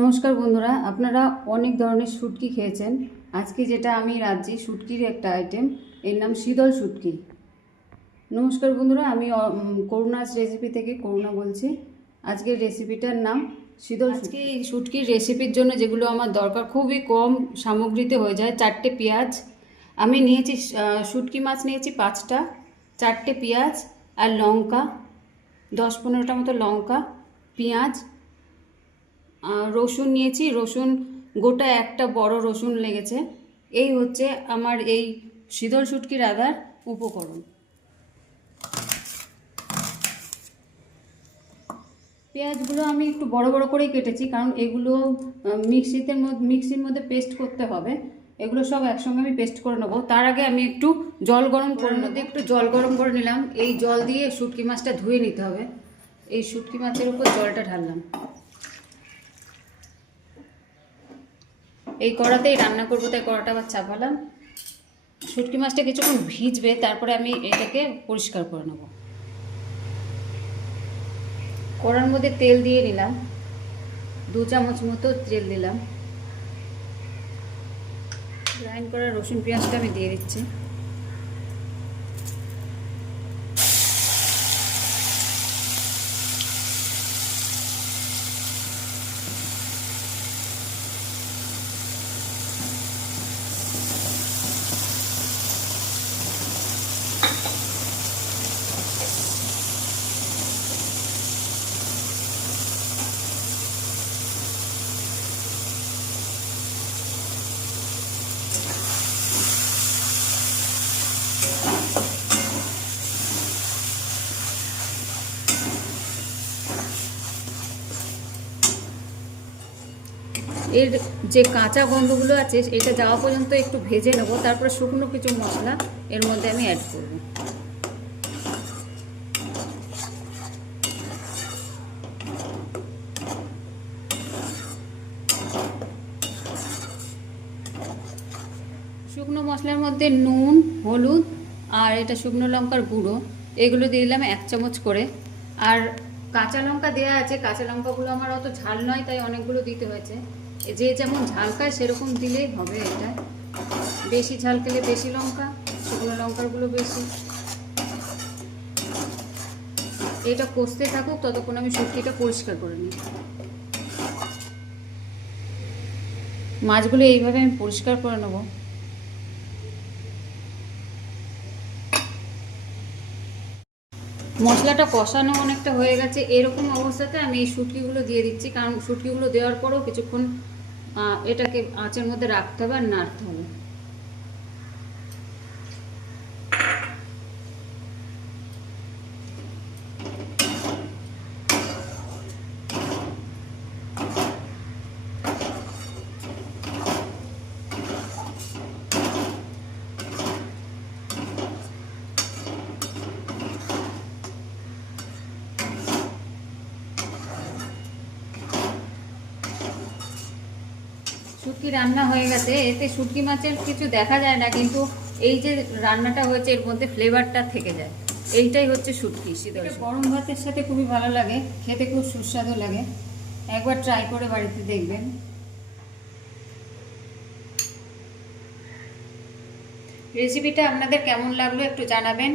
নমস্কার বন্ধুরা, আপনারা অনেক ধরনের শুটকি খেয়েছেন। আজকে যেটা আমি রাঁধছি শুটকির একটা আইটেম, এর নাম শীতল শুটকি। নমস্কার বন্ধুরা, আমি করুণাস রেসিপি থেকে করুণা বলছি। আজকের রেসিপিটার নাম শীতল শুটকি। এই শুটকির রেসিপির জন্য যেগুলো আমার দরকার, খুবই কম সামগ্রীতে হয়ে যায়। 4টে পেঁয়াজ আমি নিয়েছি, শুটকি মাছ নিয়েছি 5টা, 4টে পেঁয়াজ আর লঙ্কা 10-15টা মতো লঙ্কা, পেঁয়াজ, রসুন নিয়েছি, রসুন গোটা একটা বড় রসুন লেগেছে। এই হচ্ছে আমার এই শীতল শুটকি রাঁধার উপকরণ। পেঁয়াজগুলো আমি একটু বড় বড় করেই কেটেছি, কারণ এগুলো মিক্সির মধ্যে পেস্ট করতে হবে। এগুলো সব একসঙ্গে আমি পেস্ট করে নেবো। তার আগে আমি একটু জল গরম করে নেবো। একটু জল গরম করে নিলাম। এই জল দিয়ে শুটকি মাছটা ধুয়ে নিতে হবে। এই শুটকি মাছের উপর জলটা ঢাললাম। এই কড়াতেই রান্না করবো, তাই কড়াটা আবার চাপালাম। শুটকি মাছটা কিছুক্ষণ ভিজবে, তারপরে আমি এটাকে পরিষ্কার করে নেব। কড়ার মধ্যে তেল দিয়ে নিলাম, 2 চামচ মতো তেল দিলাম। গ্রাইন্ড করা রসুন পেঁয়াজটা আমি দিয়ে দিচ্ছি। এর যে কাঁচা গন্ধগুলো আছে এটা যাওয়া পর্যন্ত একটু ভেজে নেব। তারপরে শুকনো কিছু মশলা এর মধ্যে আমি অ্যাড করব। শুকনো মশলার মধ্যে নুন, হলুদ আর এটা শুকনো লঙ্কার গুঁড়ো, এগুলো দিয়ে দিলাম 1 চামচ করে। আর কাঁচা লঙ্কা দেওয়া আছে, কাঁচা লঙ্কাগুলো আমার অত ঝাল নয়, তাই অনেকগুলো দিতে হয়েছে। যে যেমন ঝাল খায় সেরকম দিলেই হবে। এটা বেশি ঝাল খেলে বেশি লঙ্কা, শুকনো লঙ্কারগুলো বেশি। এটা কষতে থাকুক, ততক্ষণ আমি শুটকিটা পরিষ্কার করে নিই। মাছগুলো এইভাবে আমি পরিষ্কার করে নেব। মশলাটা কষানো অনেকটা হয়ে গেছে। এরকম অবস্থাতে আমি এই শুটকিগুলো দিয়ে দিচ্ছি, কারণ শুটকিগুলো দেওয়ার পরেও কিছুক্ষণ এটাকে আঁচের মধ্যে রাখতে হবে আর নাড়তে হবে। শুটকি রান্না হয়ে গেছে। এতে শুটকি মাছের কিছু দেখা যায় না, কিন্তু এই যে রান্নাটা হয়েছে এর মধ্যে ফ্লেভারটা থেকে যায়। এইটাই হচ্ছে শুটকি শীতল। গরম ভাতের সাথে খুবই ভালো লাগে, খেতে খুব সুস্বাদু লাগে। একবার ট্রাই করে বাড়িতে দেখবেন। রেসিপিটা আপনাদের কেমন লাগলো একটু জানাবেন।